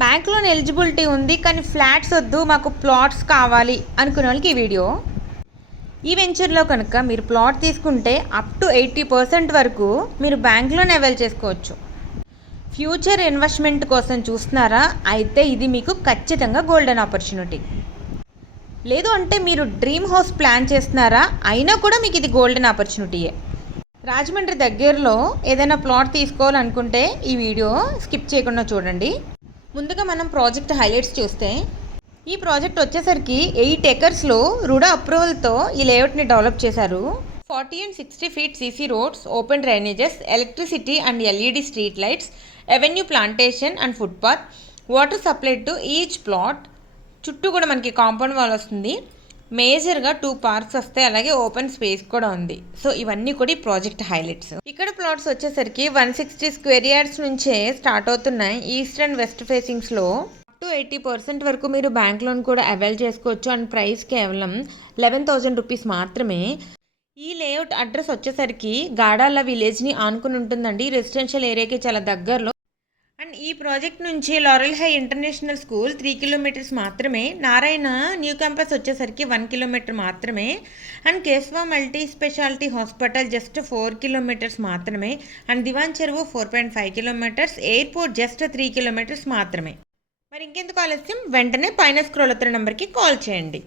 Bank loan eligibility ఉంది కానీ flats వద్దు మాకు ప్లాట్స్ కావాలి అనుకునే వాళ్ళకి ఈ వీడియో. ఈ వెంచర్లో కనుక మీరు ప్లాట్ తీసుకుంటే అప్ టు 80% వరకు మీరు బ్యాంక్ లోన్ అవైల్ చేసుకోవచ్చు. ఫ్యూచర్ ఇన్వెస్ట్మెంట్ కోసం చూస్తున్నారా? అయితే ఇది మీకు ఖచ్చితంగా గోల్డెన్ ఆపర్చునిటీ. లేదు అంటే మీరు డ్రీమ్ హౌస్ ప్లాన్ చేస్తున్నారా? అయినా కూడా మీకు ఇది గోల్డెన్ ఆపర్చునిటీయే. రాజమండ్రి దగ్గరలో ఏదైనా ప్లాట్ తీసుకోవాలనుకుంటే ఈ వీడియో స్కిప్ చేయకుండా చూడండి. ముందుగా మనం ప్రాజెక్ట్ హైలైట్స్ చూస్తే, ఈ ప్రాజెక్ట్ వచ్చేసరికి 8 acresలో రుడా అప్రూవల్తో ఈ లేఅవుట్ని డెవలప్ చేశారు. 40 and 60 feet CC roads, open drainages, electricity and LED street lights, avenue plantation and footpath, water supply to each plot. చుట్టూ కూడా మనకి కాంపౌండ్ వాల్ వస్తుంది. మేజర్గా 2 పార్క్స్ వస్తాయి, అలాగే ఓపెన్ స్పేస్ కూడా ఉంది. సో ఇవన్నీ కూడా ఈ ప్రాజెక్ట్ హైలైట్స్. ఇక్కడ ప్లాట్స్ వచ్చేసరికి 160 square yards నుంచే స్టార్ట్ అవుతున్నాయి. ఈస్ట్ అండ్ వెస్ట్ ఫేసింగ్స్లో అప్ టు 80% వరకు మీరు బ్యాంక్ లోన్ కూడా అవైల్ చేసుకోవచ్చు. అండ్ ప్రైస్ కేవలం 11,000 రూపీస్ మాత్రమే. ఈ లేఅవుట్ అడ్రస్ వచ్చేసరికి గాడాల విలేజ్ని ఆనుకుని ఉంటుందండి. రెసిడెన్షియల్ ఏరియాకి చాలా దగ్గరలో. అండ్ ఈ ప్రాజెక్ట్ నుంచి Laurel high international school 3 kilometers మాత్రమే. నారాయణ న్యూ క్యాంపస్ వచ్చేసరికి 1 kilometer మాత్రమే. And Keshava multi speciality hospital just 4 kilometers మాత్రమే. అండ్ దివాన్ చెరువు 4.5 kilometers. ఎయిర్పోర్ట్ జస్ట్ 3 kilometers మాత్రమే. మరి ఇంకెందుకు ఆలస్యం, వెంటనే పైన స్క్రోల్ అవుతున్న నెంబర్కి కాల్ చేయండి.